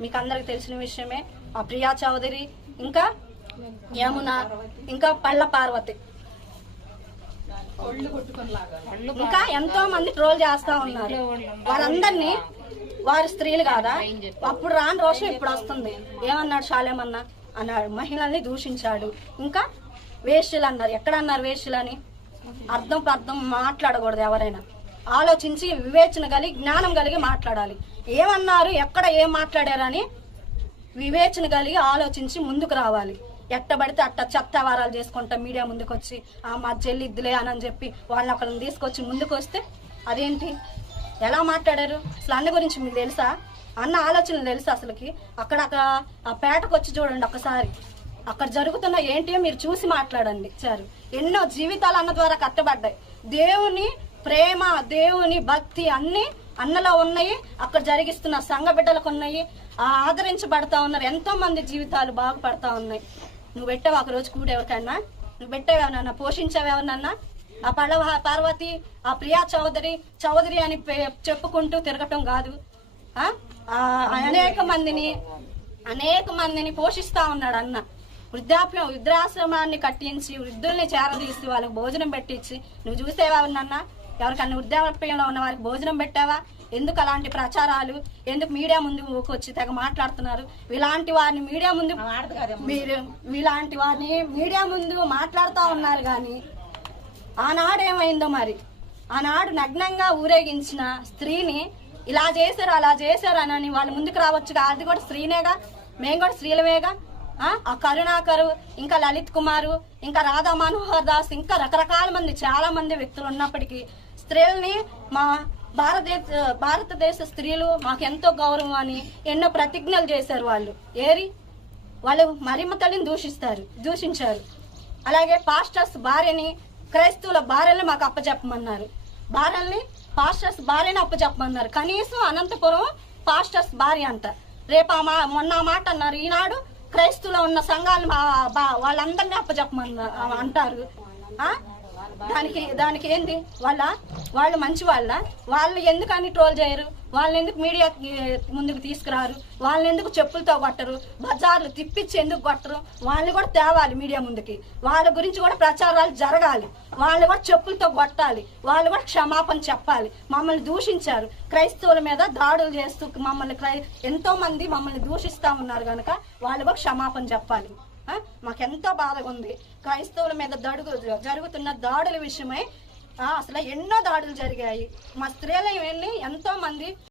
మీకు అందరికి తెలిసిన విషయమే. ఆ ప్రియా చౌదరి, ఇంకా యమున, ఇంకా పళ్ళ పార్వతి, ఇంకా ఎంతో మంది ట్రోల్ చేస్తా ఉన్నారు. వారందరినీ వారి స్త్రీలు కాదా? అప్పుడు రాని రోషం ఇప్పుడు వస్తుంది. ఏమన్నాడు షాలేమన్నా అన్నాడు, మహిళల్ని దూషించాడు. ఇంకా వేష్యులు అన్నారు. ఎక్కడ అన్నారు వేష్యులని? అర్థం అర్థం మాట్లాడకూడదు. ఎవరైనా ఆలోచించి వివేచన కలిగి జ్ఞానం కలిగి మాట్లాడాలి. ఏమన్నారు, ఎక్కడ ఏం మాట్లాడారని వివేచన కలిగి ఆలోచించి ముందుకు రావాలి. ఎట్టబడితే అట్ట చెత్త వారాలు చేసుకుంటా మీడియా ముందుకు వచ్చి మా చెల్లిద్దులే అని చెప్పి వాళ్ళని ఒకరిని తీసుకొచ్చి ముందుకు వస్తే అదేంటి? ఎలా మాట్లాడారు? అసలు అన్న గురించి మీకు తెలుసా? అన్న ఆలోచనలు తెలుసా అసలుకి? అక్కడ ఆ పేటకు వచ్చి చూడండి ఒకసారి. అక్కడ జరుగుతున్న ఏంటి మీరు చూసి మాట్లాడండి సార్. ఎన్నో జీవితాలు అన్న ద్వారా కట్టబడ్డాయి. దేవుని ప్రేమ, దేవుని భక్తి అన్ని అన్నలో ఉన్నాయి. అక్కడ జరిగిస్తున్న సంఘ బిడ్డలకు ఉన్నాయి. ఆదరించబడతా ఉన్నారు. ఎంతో మంది జీవితాలు బాగుపడతా ఉన్నాయి. నువ్వు పెట్టావు ఒక రోజు కూడా ఎవరికన్నా? నువ్వు పెట్టావేమన్నా? పోషించావేమన్నా? ఆ పళ్ళ పార్వతి, ఆ ప్రియా చౌదరి అని చెప్పుకుంటూ తిరగటం కాదు. అనేక మందిని పోషిస్తా ఉన్నాడు అన్న. వృద్ధాశ్రమాన్ని కట్టించి వృద్ధుల్ని చేరదీసి వాళ్ళకి భోజనం పెట్టించి నువ్వు చూసేవావన్నా? ఎవరికన్నా వృద్ధాప్యంలో ఉన్న వారికి భోజనం పెట్టావా? ఎందుకు అలాంటి ప్రచారాలు? ఎందుకు మీడియా ముందుకు వచ్చి తెగ మాట్లాడుతున్నారు? ఇలాంటి వారిని మీడియా ముందు మాట్లాడుతూ ఉన్నారు. కానీ ఆనాడు ఏమైందో మరి. ఆనాడు నగ్నంగా ఊరేగించిన స్త్రీని ఇలా చేశారు అలా చేశారు అని వాళ్ళు ముందుకు రావచ్చుగా. అది కూడా స్త్రీనేగా, మేము కూడా స్త్రీలమేగా. ఆ కరుణాకరు, ఇంకా లలిత్ కుమారు, ఇంకా రాధా మనోహర్ దాస్, ఇంకా రకరకాల మంది చాలా మంది వ్యక్తులు ఉన్నప్పటికీ స్త్రీలని మా భారతదేశ స్త్రీలు మాకు ఎంతో గౌరవం అని ఎన్నో ప్రతిజ్ఞలు చేశారు. వాళ్ళు మరియమ్మ తల్లిని దూషించారు. అలాగే పాస్టర్స్ భార్యని, క్రైస్తవుల భార్యని మాకు అప్పచెప్పమన్నారు. పాస్టర్స్ భార్యని అప్పచెప్పమన్నారు. కనీసం అనంతపురం పాస్టర్స్ భార్య అంట. రేపు మొన్న మాట అన్నారు. ఈనాడు క్రైస్తవులో ఉన్న సంఘాలు వాళ్ళందరినీ అప్పచెప్పమన్నారు అంటారు. దానికి ఏంటి? వాళ్ళు మంచి వాళ్ళు ఎందుకని ట్రోల్ చేయరు? వాళ్ళని ఎందుకు మీడియా ముందుకు తీసుకురారు? వాళ్ళని ఎందుకు చెప్పులతో కొట్టరు? బజార్లు తిప్పించి ఎందుకు కొట్టరు? వాళ్ళని కూడా తేవాలి మీడియా ముందుకి. వాళ్ళ గురించి కూడా ప్రచారాలు జరగాలి. వాళ్ళు కూడా చెప్పులతో కొట్టాలి. వాళ్ళు కూడా క్షమాపణ చెప్పాలి. మమ్మల్ని దూషించారు, క్రైస్తవుల మీద దాడులు చేస్తూ ఎంతో మంది మమ్మల్ని దూషిస్తా ఉన్నారు కనుక వాళ్ళు కూడా క్షమాపణ చెప్పాలి. మాకెంతో బాధగా ఉంది. క్రైస్తవుల మీద జరుగుతున్న దాడుల విషయమై అసలు ఎన్నో దాడులు జరిగాయి. మా స్త్రీలు వెళ్ళి ఎంతో మంది